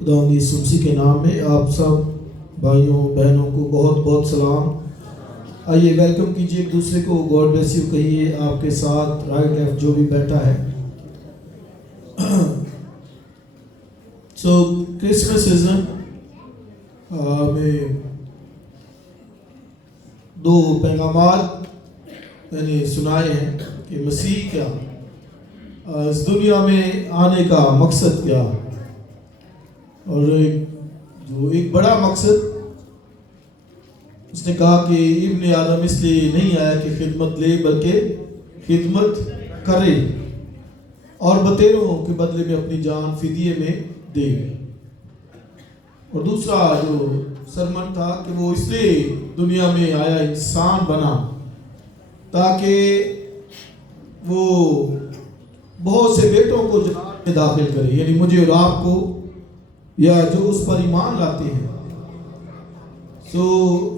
خداوند یسوع مسیح کے نام میں آپ سب بھائیوں بہنوں کو بہت بہت سلام. آئیے ویلکم کیجیے ایک دوسرے کو. گاڈ بلیس یو کہیے آپ کے ساتھ رائٹ لیفٹ جو بھی بیٹھا ہے. سو کرسمس سیزن میں دو پیغامات میں نے سنائے ہیں کہ مسیح کیا، اس دنیا میں آنے کا مقصد کیا، اور جو ایک بڑا مقصد اس نے کہا کہ ابن آدم اس لیے نہیں آیا کہ خدمت لے بلکہ خدمت کرے اور بتیروں کے بدلے میں اپنی جان فدیے میں دے. اور دوسرا جو سرمن تھا کہ وہ اس لیے دنیا میں آیا، انسان بنا تاکہ وہ بہت سے بیٹوں کو جنات میں داخل کرے، یعنی مجھے اور آپ کو، یا جو اس پر ایمان لاتے ہیں. سو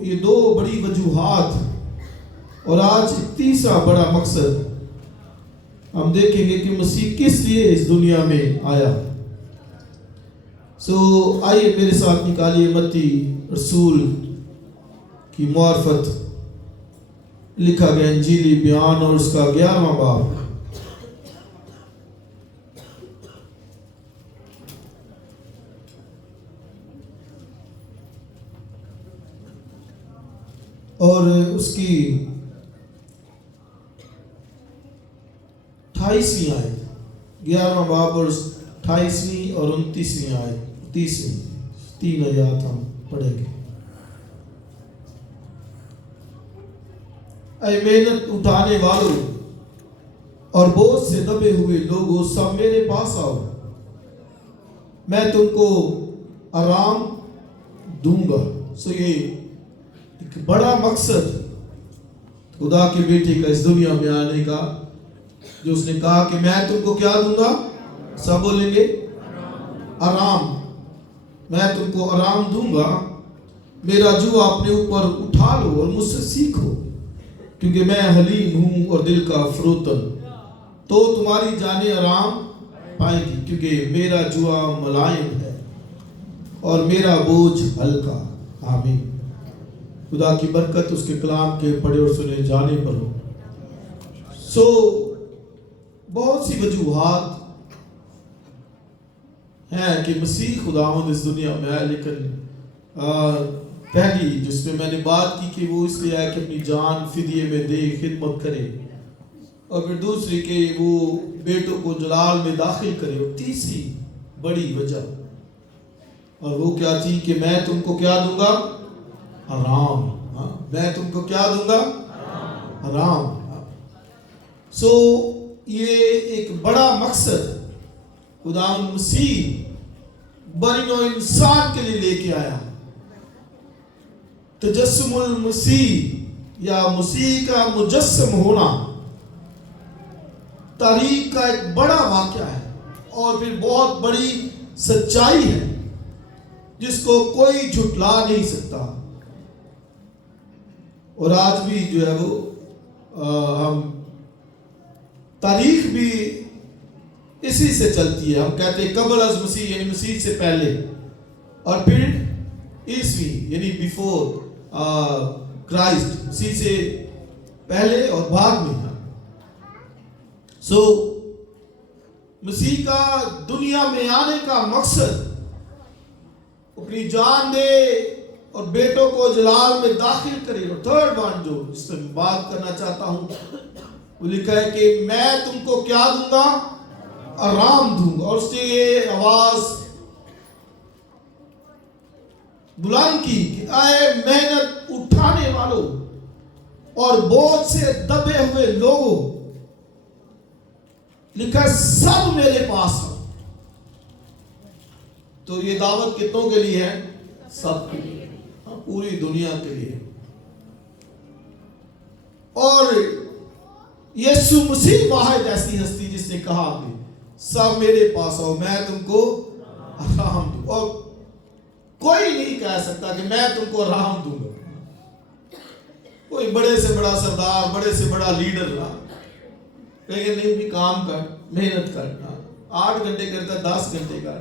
یہ دو بڑی وجوہات. اور آج تیسرا بڑا مقصد ہم دیکھیں گے کہ مسیح کس لیے اس دنیا میں آیا. سو آئیے میرے ساتھ نکالیے متی رسول کی معرفت، لکھا گیا انجیلی بیان اور اس کا 11واں باب. اور اس کی 28ویں آیت، 11واں باب اور 28ویں اور 29ویں آیت، 3 آیات ہم پڑھیں گے. اے محنت اٹھانے والوں اور بوجھ سے دبے ہوئے لوگوں، سب میرے پاس آؤ، میں تم کو آرام دوں گا. سو یہ ایک بڑا مقصد خدا کے بیٹے کا اس دنیا میں آنے کا، جو اس نے کہا کہ میں تم کو کیا دوں گا. سب بولیں گے آرام. میں تم کو آرام دوں گا. میرا جو اپنے اوپر اٹھا لو اور مجھ سے سیکھو، کیونکہ میں حلیم ہوں اور دل کا فروتن، تو تمہاری جانیں آرام پائیں گی. کیونکہ میرا جوا ملائم ہے اور میرا بوجھ ہلکا. آمین. خدا کی برکت اس کے کلام کے پڑھے اور سنے جانے پر ہو. سو بہت سی وجوہات ہیں کہ مسیح خداوند اس دنیا میں آئے، لیکن پہلی جس میں نے بات کی کہ وہ اس لیے آیا کہ اپنی جان فدیے میں دے، خدمت کرے، اور پھر دوسری کہ وہ بیٹوں کو جلال میں داخل کرے، اور تیسری بڑی وجہ اور وہ کیا تھی کہ میں تم کو کیا دوں گا. آرام. میں تم کو کیا دوں گا. آرام. سو یہ ایک بڑا مقصد خداوند مسیح بنی نوع انسان کے لیے لے کے آیا. تجسم المسیح یا مسیح کا مجسم ہونا تاریخ کا ایک بڑا واقعہ ہے، اور پھر بہت بڑی سچائی ہے جس کو کوئی جھٹلا نہیں سکتا. اور آج بھی جو ہے وہ ہم تاریخ بھی اسی سے چلتی ہے. ہم کہتے ہیں قبل از مسیح، یعنی مسیح سے پہلے، اور پھر عیسوی یعنی بیفور کرائسٹ، مسیح سے پہلے اور بعد میں. سو مسیح کا دنیا میں آنے کا مقصد اپنی جان دے اور بیٹوں کو جلال میں داخل کرے. اور تھرڈ ون جو جس پہ میں بات کرنا چاہتا ہوں، وہ لکھا ہے کہ میں تم کو کیا دوں گا. آرام دوں گا. اور اس نے یہ آواز بلند کی کہ اے محنت اٹھانے والوں اور بوجھ سے دبے ہوئے لوگوں، لکھا ہے سب میرے پاس آؤ. تو یہ دعوت کتنوں کے لیے ہے؟ سب کے لیے، پوری دنیا کے لیے. اور یسوع مسیح واحد ایسی ہستی جس نے کہا کہ سب میرے پاس آؤ، میں تم کو آرام دوں. اور کوئی نہیں کہہ سکتا کہ میں تم کو آرام دوں گا. کوئی بڑے سے بڑا سردار، بڑے سے بڑا لیڈر رہا، کہیں نہیں بھی کام کر، محنت کر، 8 گھنٹے کرتا 10 گھنٹے کر،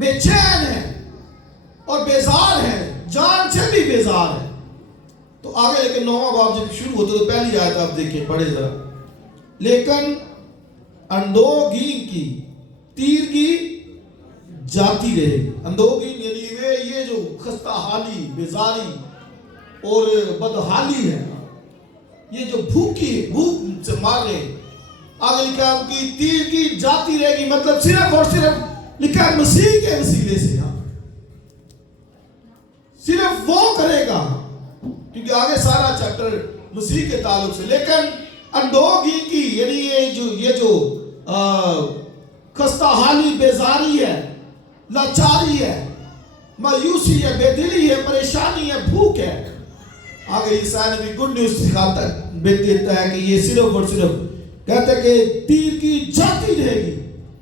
بے چین ہے اور بیزار ہے, جان سے بھی بیزار ہے. تو آگے لیکن 9واں باب جب شروع ہوتا تو پہلی آیت آپ دیکھیں, پڑھے ذرا. لیکن اندوہگین کی تیرگی جاتی رہے گی. اندوہگین یعنی یہ جو خستہ حالی, بیزاری اور بدحالی ہے, یہ جو بھوک سے مار رہے ہیں, آگے لکھا ان کی تیرگی جاتی رہے گی. مطلب صرف اور صرف لکھا ہے مسیح کے وسیلے سے, صرف وہ کرے گا, کیونکہ آگے سارا چیپٹر مسیح کے تعلق سے. لیکن اندوہگی کی یعنی یہ جو خستہ حالی, بیزاری ہے, لاچاری ہے, مایوسی ہے, بے دلی ہے, پریشانی ہے, بھوک ہے. آگے عیسیٰ نے بھی گڈ نیوز سکھاتا دیتا ہے کہ یہ صرف اور صرف کہتا ہے کہ تیر کی جاتی رہے گی,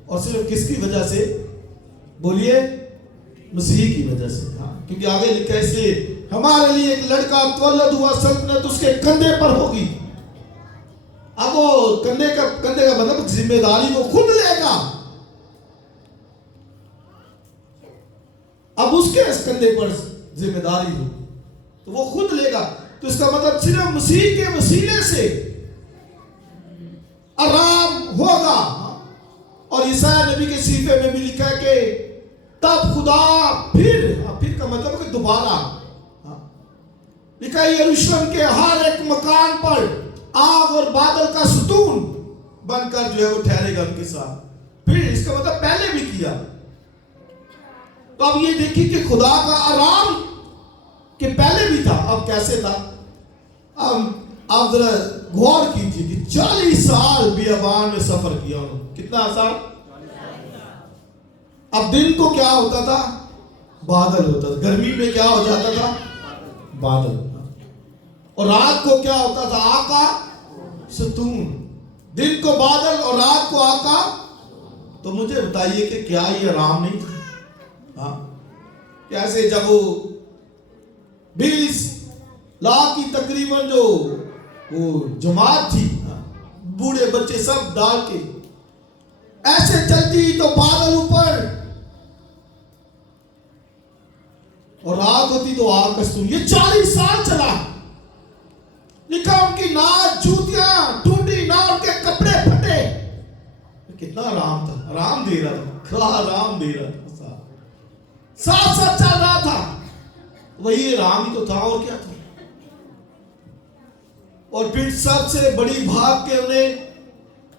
اور صرف کس کی وجہ سے؟ بولیے, مسیح کی وجہ سے. کیونکہ آگے لکھا ہے اس لیے ہمارے لیے ایک لڑکا تولد ہوا, سلطنت اس کے کندھے پر ہوگی. اب وہ کندھے کا مطلب ذمہ داری وہ خود لے گا. اب اس کے کندھے پر ذمہ داری ہو تو وہ خود لے گا. تو اس کا مطلب صرف مسیح کے وسیلے سے آرام ہوگا. اور عیسیٰ نبی کے صحیفے میں بھی لکھا ہے کہ تب خدا پھر کا مطلب کہ دوبارہ لکھا ہے یروشلم کے ہر ایک مکان پر آگ اور بادل کا ستون بن کر جو ہے وہ ٹھہرے گا ان کے ساتھ. پھر اس کا مطلب پہلے بھی کیا. تو اب یہ دیکھیں کہ خدا کا آرام کہ پہلے بھی تھا, اب کیسے تھا. اب ذرا غور کیجئے کہ 40 سال بیابان میں سفر کیا انہوں نے. کتنا سال؟ اب دن کو کیا ہوتا تھا؟ بادل ہوتا تھا. گرمی میں کیا ہو جاتا تھا؟ بادل. اور رات کو کیا ہوتا تھا؟ آگ کا ستون. دن کو بادل اور رات کو آگ کا. تو مجھے بتائیے کہ کیا یہ آرام نہیں تھا؟ کیسے جب وہ 20 لاکھ کی تقریباً جو وہ جماعت تھی, بوڑھے بچے سب ڈال کے ایسے چلتی تو بادل اوپر اور رات ہوتی تو آگ کا ستون. یہ 40 سال چلا. لکھا ان کی نہ جوتیاں ٹوٹی, نہ ان کے کپڑے پھٹے. کتنا آرام تھا, آرام دے رہا تھا, کیا آرام دے رہا تھا, ساتھ ساتھ چل رہا تھا. وہی آرام ہی تو تھا, اور کیا تھا. اور پھر سب سے بڑی بات کہ انہیں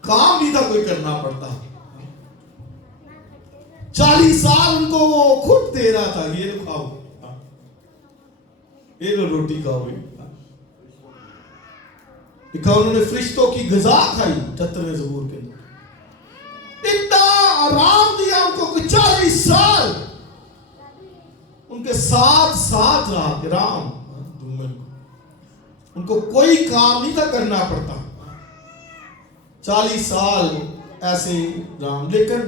کام بھی تھا کوئی کرنا پڑتا. 40 سال ان کو وہ خود دے رہا تھا, یہ لو کھاؤ, یہ لو روٹی کھاؤ. لکھا انہوں نے فرشتوں کی غذا کھائی 78ویں زبور کے اندر. اتنا آرام دیا ان کو کہ 40 سال ان کے ساتھ رہا رام. ان کو کوئی کام نہیں تھا کرنا پڑتا. 40 سال ایسے رام. لیکن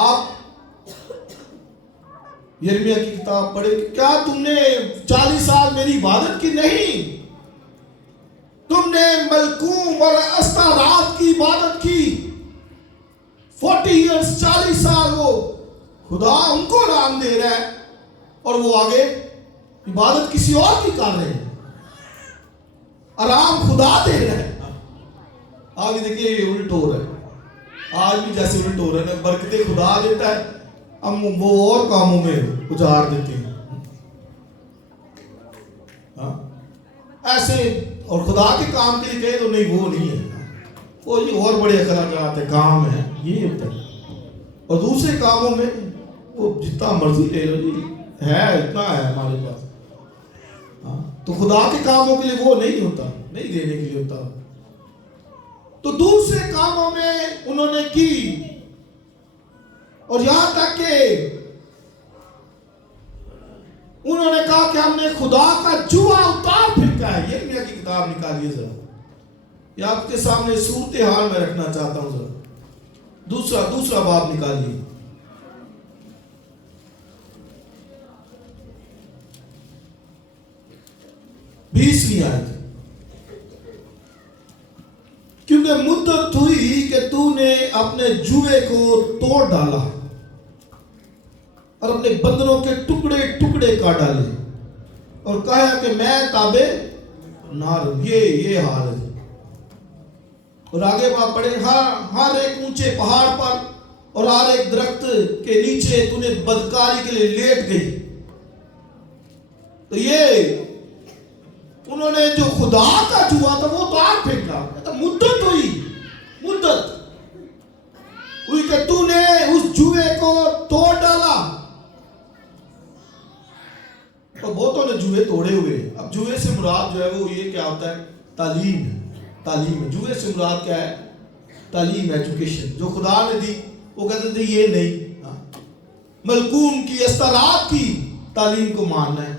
آپ یرمیہ کی کتاب پڑھے, کیا تم نے 40 سال میری عبادت کی؟ نہیں, تم نے ملکوم اور استارات کی عبادت کی. 40 ایئرز 40 سال وہ خدا ان کو آرام دے رہا ہے, اور وہ آگے عبادت کسی اور کی کر رہے ہیں. آرام خدا دے رہا ہے. آگے دیکھیے یہ الٹ ہو رہا ہے. آج بھی جیسے الٹ ہو رہا ہے, برکتیں خدا دیتا ہے, ہم وہ اور کاموں میں اجاڑ دیتے ہیں. ایسے اور خدا کے کام کے لیے کہے تو نہیں, وہ نہیں ہے, وہ یہ اور بڑے اخراجات ہے, کام ہے, یہ ہوتا ہے. اور دوسرے کاموں میں وہ جتنا مرضی لے لو, جی ہے اتنا ہے ہمارے پاس. تو خدا کے کاموں کے لیے وہ نہیں ہوتا, نہیں دینے کے لیے ہوتا. تو دوسرے کاموں میں انہوں نے کی, اور یہاں تک کہ انہوں نے کہا کہ ہم نے خدا کا جوا اتار پھینکا ہے. یہ میرا کی کتاب نکالیے ذرا, یہ آپ کے سامنے صورتحال میں رکھنا چاہتا ہوں. ذرا دوسرا باب نکالیے. بیسویں آیت. کیونکہ مدت ہوئی کہ تو نے اپنے جوے کو توڑ ڈالا اور اپنے بندنوں کے ٹکڑے ٹکڑے کاٹ ڈالے اور کہا کہ میں تابع نہ رہوں. یہ حال ہے. اور آگے وہاں پڑھے ہر ایک اونچے پہاڑ پر اور ہر ایک درخت کے نیچے تو نے بدکاری کے لیے لیٹ گئی. تو یہ انہوں نے جو خدا کا جوا تھا وہ توڑ پھینکا. مدت ہوئی کہ تو نے اس جوے کو توڑ ڈالا. تو بہتوں نے جوے توڑے ہوئے. اب جوے سے مراد جو ہے وہ یہ کیا ہوتا ہے؟ تعلیم ہے. جوے سے مراد کیا ہے؟ تعلیم، ایجوکیشن. جو خدا نے دی وہ کہتے تھے یہ نہیں، ملکوم کی استارات کی تعلیم کو ماننا ہے.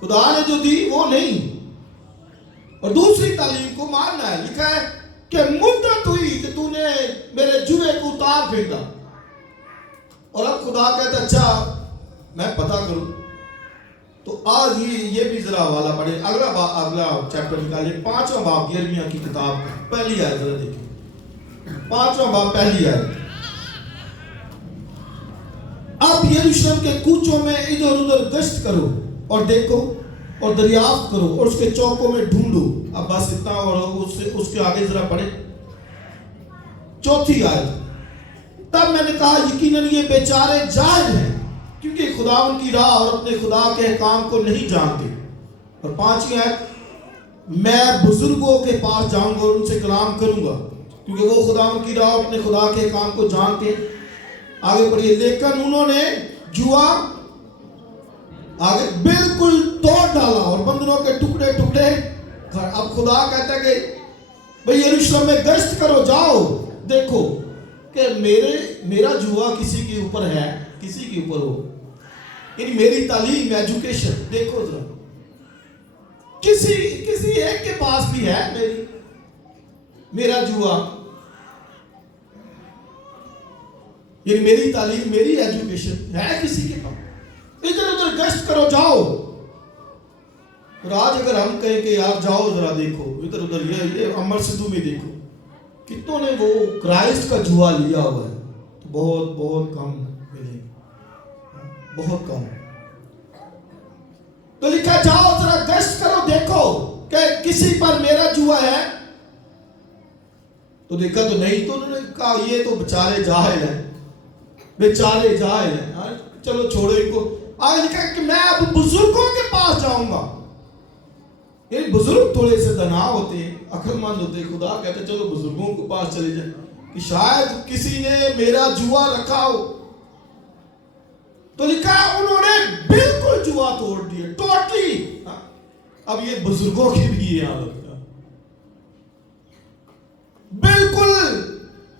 خدا نے جو دی وہ نہیں، اور دوسری تعلیم کو ماننا ہے. لکھا ہے کہ مدت ہوئی کہ تو نے میرے جوے کو اتار پھینکا. اور اب خدا کہتا اچھا میں پتہ کروں. تو آج یہ بھی ذرا حوالہ پڑھیں. اگلا چیپٹر نکالیں، 5واں باب یرمیہ کی کتاب پہلی آیت ذرا دیکھیں. 5واں باب پہلی آیت. اب یروشلم کے کوچوں میں ادھر ادھر گشت کرو اور دیکھو اور دریافت کرو اور اس کے چوکوں میں ڈھونڈو. اب بس اتنا، اور اس کے آگے ذرا پڑھیں 4تھی آیت. تب میں نے کہا یقیناً یہ بیچارے جاہل ہیں کیونکہ خدا ان کی راہ اور اپنے خدا کے احکام کو نہیں جانتے. اور 5ویں آیت، میں بزرگوں کے پاس جاؤں گا اور ان سے کلام کروں گا کیونکہ وہ خدا ان کی راہ اور اپنے خدا کے احکام کو جانتے ہیں. آگے پڑھیے. لیکن انہوں نے جوا آگے بالکل توڑ ڈالا اور بندروں کے ٹکڑے ٹکڑے. اب خدا کہتا ہے کہ بھئی یروشلم میں گشت کرو، جاؤ دیکھو کہ میرا جوا کسی کے اوپر ہے، کسی کے اوپر ہو. یعنی میری تعلیم، ایجوکیشن دیکھو ذرا کسی ایک کے پاس بھی ہے میرا جوا. یعنی میری تعلیم، میری ایجوکیشن ہے کسی کے پاس. ادھر ادھر گشت کرو، جاؤ. اور آج اگر ہم کہیں کہ یار جاؤ ذرا دیکھو ادھر ادھر، یہ امر سدھو میں دیکھو کتنوں نے وہ کرائسٹ کا جوا لیا ہوا ہے. تو بہت کم ملے، بہت کم. تو لکھا جاؤ ذرا گشت کرو، دیکھو کہ کسی پر میرا جوا ہے. تو دیکھا تو نہیں. تو انہوں نے کہا یہ تو بیچارے جاہل ہیں. چلو چھوڑو ان کو. آگے لکھا کہ میں اب بزرگوں کے پاس جاؤں گا. یعنی بزرگ تھوڑے سے دنا ہوتے ہیں، عقل مند ہوتے ہیں. خدا کہتے ہیں چلو بزرگوں کے پاس چلے جائیں کہ شاید کسی نے میرا جوا رکھا ہو. تو لکھا انہوں نے بالکل جوا توڑ دیا، ٹوٹلی. اب یہ بزرگوں کی بھی یہ حالت ہے. بالکل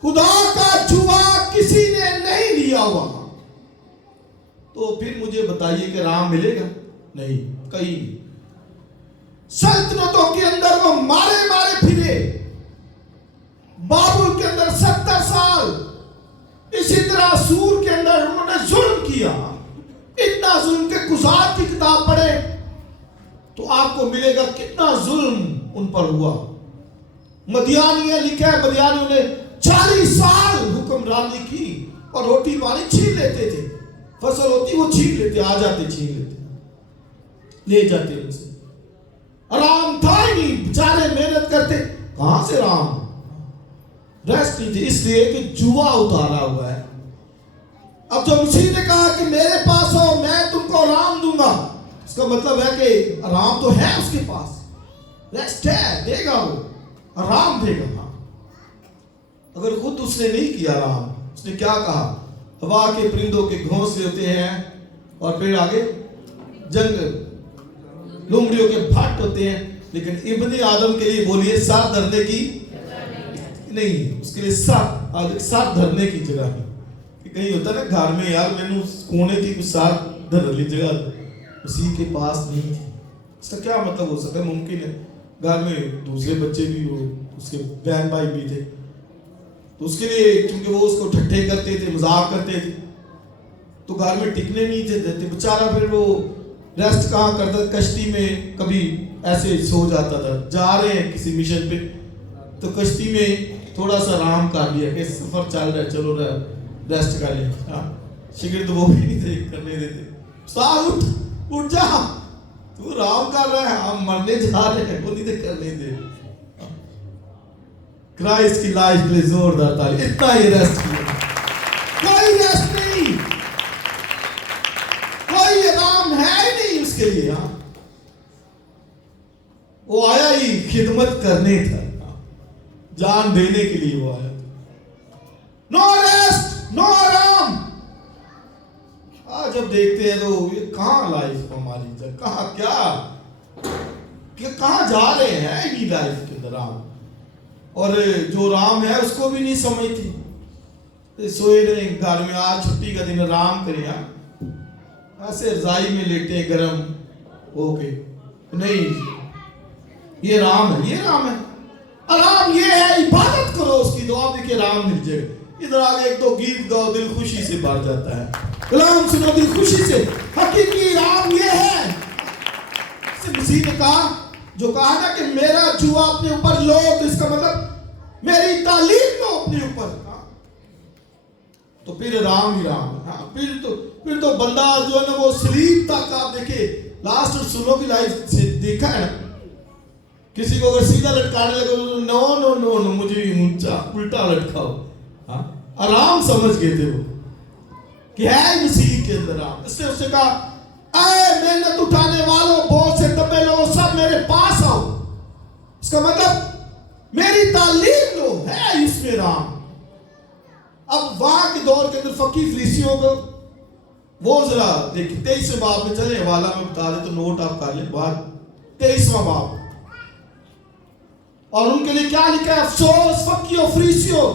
خدا کا جوا کسی نے نہیں لیا ہوا. تو پھر مجھے بتائیے کہ راہ ملے گا؟ نہیں، کہیں نہیں. سلطنتوں کے اندر وہ مارے پھرے. بابل کے اندر 70 سال، اسی طرح سور کے اندر انہوں نے ظلم کیا. اتنا ظلم کہ قضات کی کتاب پڑھے تو آپ کو ملے گا کتنا ظلم ان پر ہوا. مدیانیاں لکھا ہے، مدیانیوں نے 40 سال حکمرانی کی اور روٹی پانی چھین لیتے تھے. فصل ہوتی وہ چھین لیتے، آ جاتے چھین لیتے، لے جاتے ان سے. آرام تھا ہی نہیں، بیچارے محنت کرتے. کہاں سے آرام؟ ریسٹ نہیں تھی، اس لیے کہ جوا اتارا ہوا ہے. اب جو مسیح نے کہا کہ میرے پاس ہو میں تم کو آرام دوں گا، اس کا مطلب ہے کہ آرام تو ہے اس کے پاس. ریسٹ ہے، دے گا، وہ آرام دے گا. اگر خود اس نے نہیں کیا آرام، اس نے کیا کہا؟ ہوا کے پرندوں کے گھونسلے ہوتے ہیں اور پھر آگے جنگ لومڑیوں کے بھٹ ہوتے ہیں، لیکن ابن آدم کے لیے بولیے سر دھرنے کی نہیں، اس کے لیے سر دھرنے کی جگہ ہے. کہیں ہوتا ہے نا گھر میں، یار میں نے کونے کی کچھ سر دھر لی جگہ اسی کے پاس نہیں تھی. اس کا کیا مطلب ہو سکتا ہے؟ ممکن ہے گھر میں دوسرے بچے بھی ہو، اس کے بہن بھائی بھی تھے، تو اس کے لیے کیونکہ وہ اس کو ٹھٹھے کرتے تھے، مذاق کرتے تھے، تو گھر میں ٹکنے نہیں تھے دیتے. بیچارہ پھر وہ ریسٹ کہاں کرتا تھا؟ کشتی میں کبھی ایسے سو جاتا تھا. جا رہے ہیں کسی مشن پہ تو کشتی میں تھوڑا سا آرام کر لیا کہ سفر چل رہا ہے، چلو ریسٹ کر لیں. شگرد وہ بھی نہیں تھے کرنے دیتے. استاد اٹھ جا, تو آرام کر رہا ہے, ہم مرنے جا رہے ہیں, وہ نہیں تھے کرنے دے. کرائسٹ کی لائف کے لیے زوردار تالی. اتنا ہی ریسٹ کیا, کوئی ریسٹ نہیں, کوئی آرام ہے ہی نہیں اس کے لیے. وہ آیا ہی خدمت کرنے تھا, جان دینے کے لیے وہ آیا. نو ریسٹ, نو آرام. جب دیکھتے ہیں تو یہ کہاں لائف ہماری, کہاں جا رہے ہیں یہ لائف کے اندر. اور جو رام ہے اس کو بھی نہیں سمجھتی, سوئے رہے گھر میں, آج چھٹی کا دن آرام کریں, ایسے رضائی میں لیٹے گرم ہو کے. نہیں, یہ رام ہے, یہ رام ہے. آرام یہ ہے, عبادت کرو اس کی, دعا دیکھیں رام مل جائے. ادھر آگے ایک دو گیت گاؤ, دل خوشی سے بھر جاتا ہے. کلام سنو دل خوشی سے. حقیقی رام یہ ہے. مسیح نے کہا, جو کہا نا کہ میرا جوا اپنے اوپر لو, تو اس کا مطلب میری تعلیم لو اپنے اوپر. تو پھر رام ہی رام ہے. پھر تو بندہ جو ہے نا وہ سلیپ تک. آپ دیکھیں لاسٹ اور سنو کی لائف سے دیکھا ہے نا, کسی کو اگر سیدھا لٹکانے لگے تو نو نو نو نو, مجھے اونچا الٹا لٹکاؤ. آرام سمجھ گئے تھے وہ کہ ہے مسیح کے اندر رام. اس نے اس سے کہا, اے محنت اٹھانے والوں, بہت سے دبے لوگ, سب میرے پاس آؤ. اس کا مطلب میری تعلیم لو, ہے اس میں رام. اب وہاں کے دور کے اندر فقیر فریسیوں کو وہ ذرا دیکھیں, 23 باب میں چلے, حوالہ میں بتا دے تو نوٹ آپ کر لیں. بعد 23واں باب, اور ان کے لیے کیا لکھا ہے, افسوس فقیروں فریسیوں,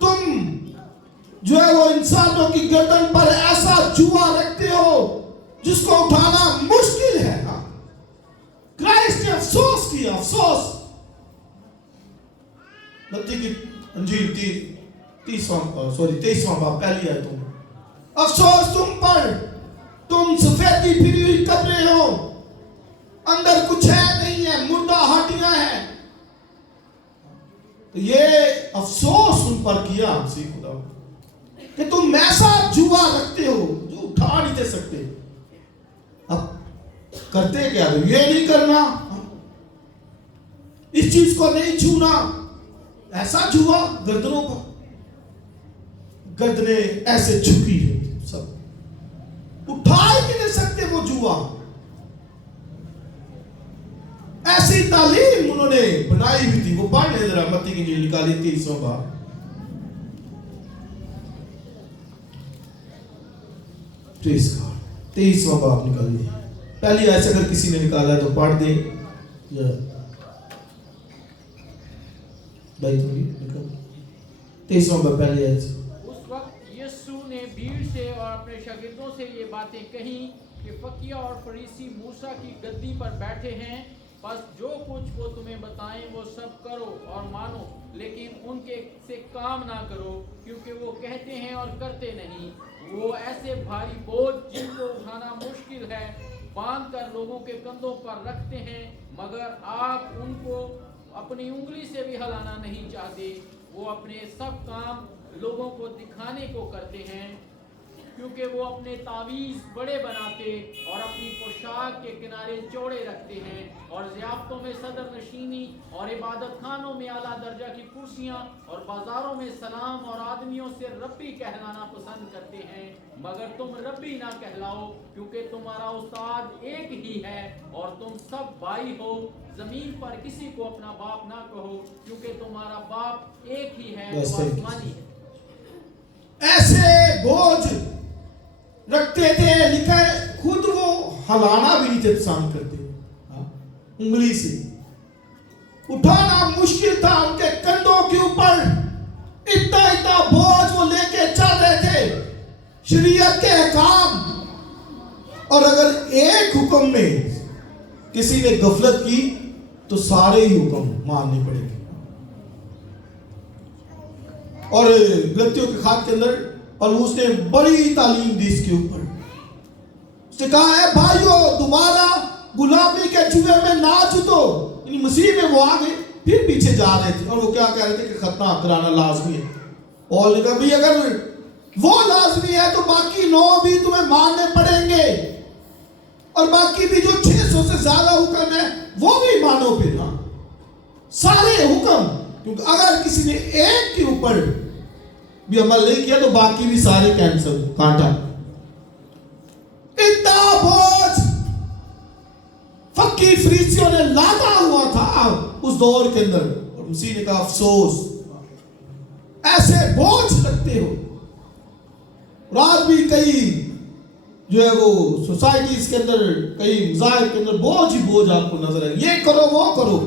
تم جو ہے وہ انسانوں کی گردن پر ایسا جوا رکھتے ہو جس کو اٹھانا مشکل ہے. کرائسٹ نے افسوس کیا, افسوس. متی کی انجیل 23واں باب پہلی آیت میں, افسوس تم پر, تم سفیدی پھری ہوئی قبریں ہو, اندر کچھ ہے نہیں ہے, مردہ ہڈیاں ہیں. تو یہ افسوس ان پر کیا ہم سے خدا کہ تم ایسا جوا رکھتے ہو جو اٹھا نہیں دے سکتے. اب کرتے کیا, یہ نہیں کرنا, اس چیز کو نہیں چھونا, ایسا جوا گردنوں پر, گردنیں ایسے جھکی ہوتی, سب اٹھا ہی نہیں سکتے وہ جوا. ایسی تعلیم انہوں نے بنائی ہوئی تھی. وہ پڑھ لیں ذرا, متی کی انجیل نکالی 23واں باب. پلیز 23واں باب نکالیے. پہلی آیت اگر کسی نے نکالا ہے تو پڑھ دیں, یا بھائی تم نکال 23واں باب پہلی آیت. اس وقت یسوع نے بھیڑ سے اور اپنے شاگردوں سے یہ باتیں کہیں کہ فقیہ اور فریسی موسیٰ کی گدی پر بیٹھے ہیں, بس جو کچھ وہ تمہیں بتائیں وہ سب کرو اور مانو, لیکن ان کے سے کام نہ کرو, کیونکہ وہ کہتے ہیں اور کرتے نہیں. وہ ایسے بھاری بوجھ جن کو اٹھانا مشکل ہے باندھ کر لوگوں کے کندھوں پر رکھتے ہیں, مگر آپ ان کو اپنی انگلی سے بھی ہلانا نہیں چاہتے. وہ اپنے سب کام لوگوں کو دکھانے کو کرتے ہیں, کیونکہ وہ اپنے تعویذ بڑے بناتے اور اپنی پوشاک کے کنارے چوڑے رکھتے ہیں, اور ضیافتوں میں صدر نشینی اور عبادت خانوں میں اعلیٰ درجہ کی کرسیاں اور بازاروں میں سلام اور آدمیوں سے ربی کہلانا پسند کرتے ہیں. مگر تم ربی نہ کہلاؤ, کیونکہ تمہارا استاد ایک ہی ہے, اور تم سب بھائی ہو. زمین پر کسی کو اپنا باپ نہ کہو, کیونکہ تمہارا باپ ایک ہی ہے, وہ آسمانی ہے. ایسے بوجھ رکھتے تھے, لکھا ہے خود وہ ہلانا بھی نہیں تھے پسند کرتے, انگلی سے اٹھانا مشکل تھا. ان کے کندھوں کے اوپر اتنا بوجھ وہ لے کے چل رہے تھے, شریعت کے احکام. اور اگر ایک حکم میں کسی نے غفلت کی تو سارے ہی حکم ماننے پڑے گے. اور غلطیوں کے خط کے اندر پولس نے بڑی تعلیم دی اس کے اوپر. اس نے کہا ہے بھائیو دوبارہ غلامی کے جوئے میں نہ جتو. یعنی مسیح میں وہ آگے پھر پیچھے جا رہے تھے, اور وہ کیا کہہ رہے تھے کہ ختنہ کرانا لازمی ہے. اور نے کہا بھی اگر وہ لازمی ہے تو باقی 9 بھی تمہیں ماننے پڑیں گے، اور باقی بھی جو 600 سے زیادہ حکم ہے وہ بھی مانو پھر نا، سارے حکم، کیونکہ اگر کسی نے ایک کے اوپر بھی عمل نہیں کیا تو باقی بھی سارے کینسل، کانٹا۔ اتنا بوجھ فقی فریسیوں نے لادا ہوا تھا اس دور کے اندر، اور مسیح نے کہا افسوس ایسے بوجھ لگتے ہو۔ رات بھی کئی جو ہے وہ سوسائٹیز کے اندر، کئی مذاہب کے اندر بوجھ ہی بوجھ آپ کو نظر آئے، یہ کرو وہ کرو۔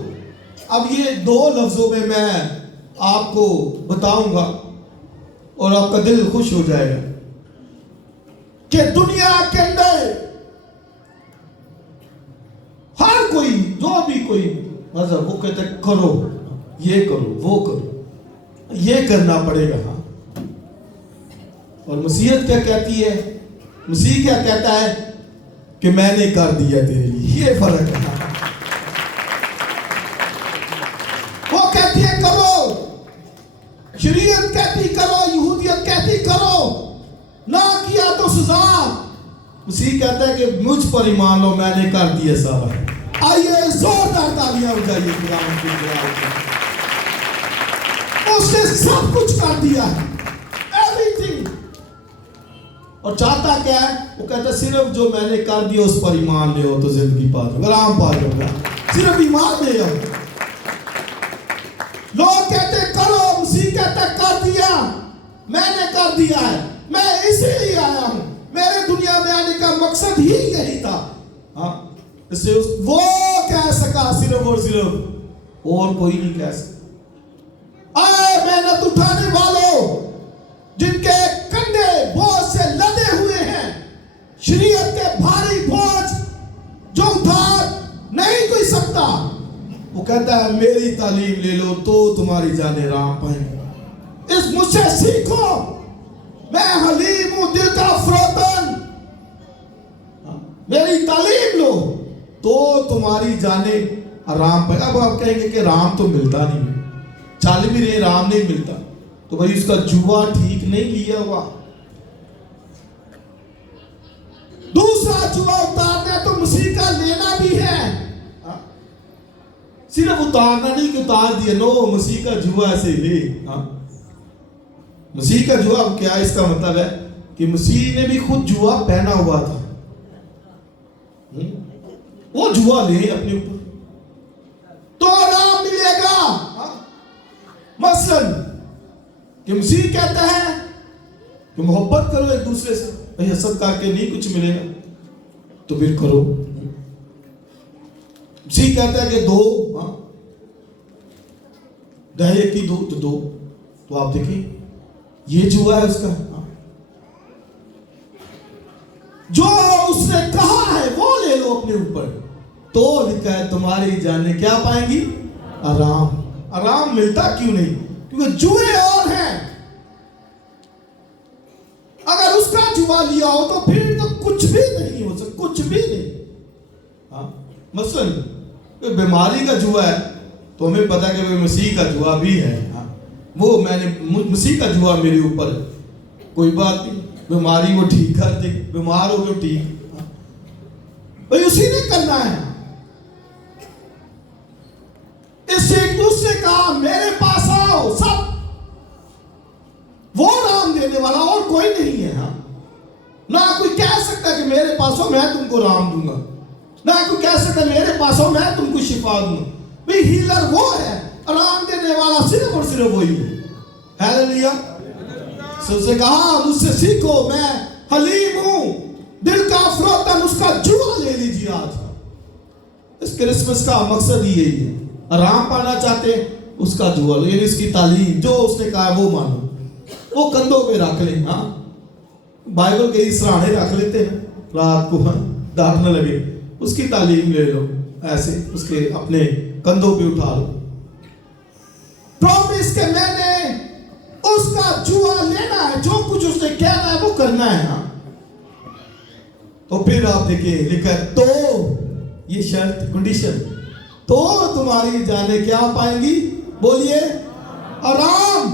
اب یہ 2 لفظوں میں آپ کو بتاؤں گا اور آپ کا دل خوش ہو جائے گا کہ دنیا کے اندر ہر کوئی جو بھی کوئی مذہب وہ کہتا ہے کرو یہ کرو وہ کرو، یہ کرنا پڑے گا۔ ہاں، اور مسیحیت کیا کہتی ہے؟ مسیح کیا کہتا ہے کہ میں نے کر دیا تیرے لیے، یہ فرق ہے۔ وہ کہتی ہے کرو، شریعت کہتی کرو، یہودیت کہتی کرو، نہ کیا تو سزا۔ مسیح کہتا ہے کہ مجھ پر ایمان لو، میں نے کر دیا سارا۔ آئیے زوردار تالیاں بجائیے خداوند کی جلال کو۔ اس نے سب کچھ کر دیا ہے، ایوریتھنگ۔ اور چاہتا کیا ہے؟ وہ کہتا ہے صرف جو میں نے کر دیا اس پر ایمان لے ہو تو زندگی پا جاؤ، آرام پا جاؤ گا، صرف ایمان لے آؤ۔ لوگ کہتے کرو، مسیح کہتا کر دیا، میں نے کر دیا ہے، میں اسی لیے آیا ہوں، میرے دنیا میں آنے کا مقصد ہی یہی تھا۔ ہاں، اس سے وہ کہہ سکا صرف اور صرف، اور کوئی نہیں کہہ سکا۔ آئے محنت اٹھانے والوں جن کے کندھے بوجھ سے لدے ہوئے ہیں، شریعت کے بھاری بوجھ جو اٹھا نہیں کوئی سکتا، وہ کہتا ہے میری تعلیم لے لو تو تمہاری جانیں راہ پائیں۔ اس مجھ سے سیکھو، میں حلیم ہوں، دل کا فروتن، میری تعلیم لو تو تمہاری جانیں آرام پائیں۔ اب آپ کہیں گے کہ رام تو ملتا نہیں ہے، چل بھی رہے رام نہیں ملتا، تو بھائی اس کا جوا ٹھیک نہیں لیا ہوا۔ دوسرا جوا اتارنا تو مسیح کا لینا بھی ہے، صرف اتارنا نہیں کہ اتار دیا، نو، مسیح کا جوا ایسے لے۔ مسیح کا جوا کیا اس کا مطلب ہے کہ مسیح نے بھی خود جوا پہنا ہوا تھا، وہ جوا لے اپنے اوپر تو آرام ملے گا۔ مثلاً کہ مسیح کہتا ہے کہ محبت کرو ایک دوسرے سے، بھئی حسد کر کے نہیں کچھ ملے گا تو پھر کرو۔ مسیح کہتا ہے کہ دو، دہے کی دو تو دو، تو آپ دیکھیں یہ جوا ہے اس کا۔ جو اس نے کہا ہے وہ لے لو اپنے اوپر، تو لکھا ہے تمہاری جانیں کیا پائیں گی؟ آرام۔ آرام ملتا کیوں نہیں؟ کیونکہ جوئے اور ہیں۔ اگر اس کا جوا لیا ہو تو پھر تو کچھ بھی نہیں ہو سکتا، کچھ بھی نہیں۔ مثلاً بیماری کا جوا ہے تو ہمیں پتا کہ مسیح کا جوا بھی ہے، وہ میں نے مسیح کا جوا میرے اوپر، کوئی بات نہیں، بیماری وہ ٹھیک کر دے، بیمار ہو گئے ٹھیک، بھائی اسی نے کرنا ہے۔ اس سے ایک دوسرے کہا میرے پاس آؤ سب، وہ رام دینے والا اور کوئی نہیں ہے۔ نہ کوئی کہہ سکتا کہ میرے پاس ہو میں تم کو رام دوں گا، نہ کوئی کہہ سکتا میرے پاس ہو میں تم کو شفا دوں گا۔ بھئی ہیلر وہ ہے، رام دینے والا صرف اور صرف وہی ہے۔ ہیلیلویا۔ سب سے کہا مجھ سے سیکھو، میں حلیم ہوں، دل کا فروتن، اس کا جوا لے لیجیے آج۔ اس کرسمس کا مقصد ہی یہی ہے، آرام پانا چاہتے ہیں اس کا جوا لو، یعنی اس کی تعلیم جو اس نے کہا وہ مانو، وہ کندھوں پہ رکھ لیں۔ بائبل کے سرانے رکھ لیتے ہیں رات کو، ڈانٹ نہ لگے، اس کی تعلیم لے لو، ایسے اس کے اپنے کندھوں پہ اٹھا لو۔ پرومس کہ میں نے اس کا جوا لینا ہے، جو کچھ اس نے کہنا ہے وہ کرنا ہے۔ تو پھر آپ دیکھیں لکھا ہے تو، یہ شرط، کنڈیشن، تو تمہاری جانیں کیا پائیں گی؟ بولیے آرام۔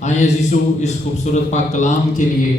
آئیں عزیزو اس خوبصورت پاک کلام کے لیے